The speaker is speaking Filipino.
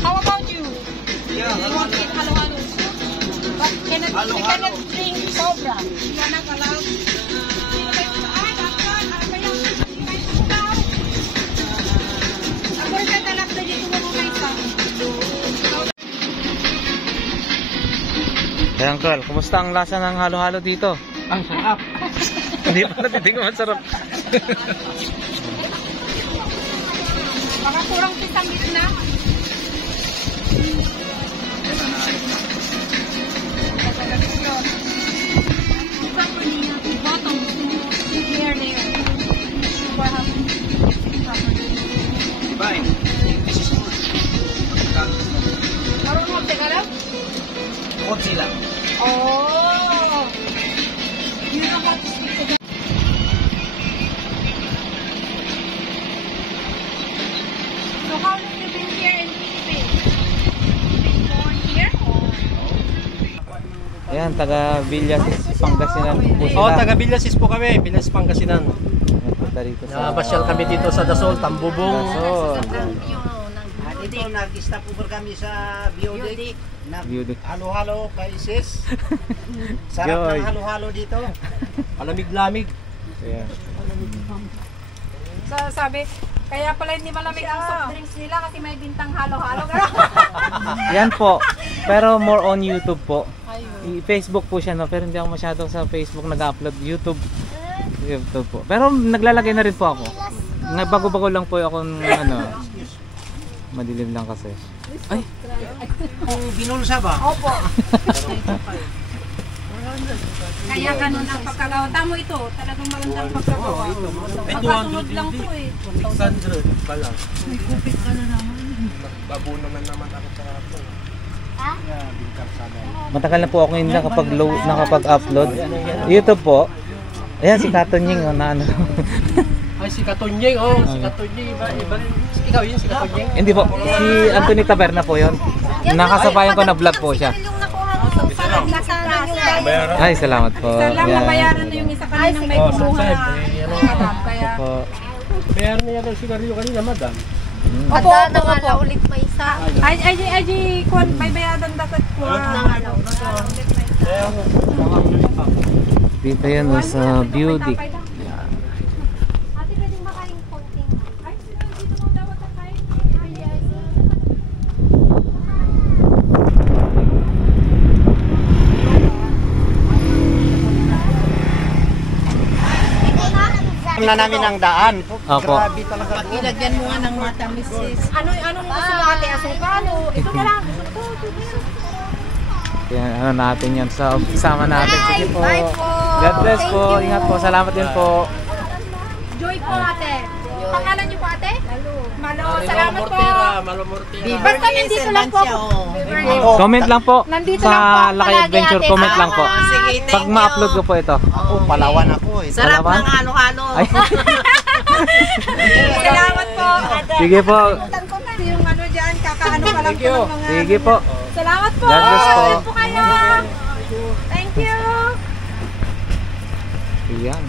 How about you? Yeah, you want to eat halo-halo soup? But you cannot drink sobra. You are not allowed. Hey Uncle, kumusta ang lasa ng halo-halo dito? Ang sarap. Hindi pa natin kung masarap. Baka kurang pisang gitna. Bye. Marunong Tagalog? Konti lang. Oh! You know how to speak Tagalog? So how long you been here in Philippines? Been born here or? Ayan, taga Villasis, Pangasinan po sila. Oo, taga Villasis po kami. Villasis, Pangasinan. Punta rito sa Napasyal kami dito sa Dasol, Tambubong. Dasol. Dito, nag-stop over kami sa BOD. BOD. Halo-halo kay sis. Sarap ng halo-halo dito. Palamig-lamig. Ayan. So sabi, kaya pala hindi malamig ang soft drinks nila kasi may bintang halo-halo. Yan po. Pero more on YouTube po. Facebook po siya, no? Pero hindi ako masyado sa Facebook nag-upload. YouTube po. Pero naglalagay na rin po ako. Bago-bago lang po ako ano. Madilim lang kasi. Ay! Kung binulsa ba? Opo. Kaya ganun ang pagkagawa. Tamo ito, talagang magandang pagkagawa. Pagkasunod lang po eh. 600 pa lang. May kupit ka na naman. Babo naman ako sa hapon. Matagal na po ako ngayon nakapag-upload. YouTube po. Ayan si Katonying na ano. Ay, si Katonying, oh. Si Katonying, iba. Ikaw yun, si Katonying? Hindi po. Si Anthony Taberna po yun. Nakasabayan ko na vlog po siya. Ay, salamat po. Isa lang nabayaran na yung isa kaninang may kumuha na. Kaya... Bayaran na yan ang sigarilyo kanina, madam. Opo, opo. Ulit pa isa. Ay, may bayaran dapat po. Dito yan sa beauty. Ate, pwedeng makain konting. Ay, dito mo dapat kakain. Na namin ang daan. Opo. Grabe talaga. Ilagyan mo nga ng matamis sis. Anong gusto mo ate? Asukal o? Ito na lang. Yan, ano natin yan. So, isama natin. Sige po. Bye po. God bless po. Ingat po. Salamat din po. Joy po ate. Pangalan niyo po ate? Malo. Salamat po. Malo Mortera. Basta nandito lang po. Comment lang po. Nandito Sa lang po. Laki Adventure. Comment lang po. Sige, Pag ma-upload ko po ito. Ako, Palawan ako eh. Sarap ng halo-halo. Salamat po. Sige po. Yung ano dyan, kakaano ka lang po ng mga... Sige po. Salamat po. God bless po. Ingat po kayo. Thank you. Ayan.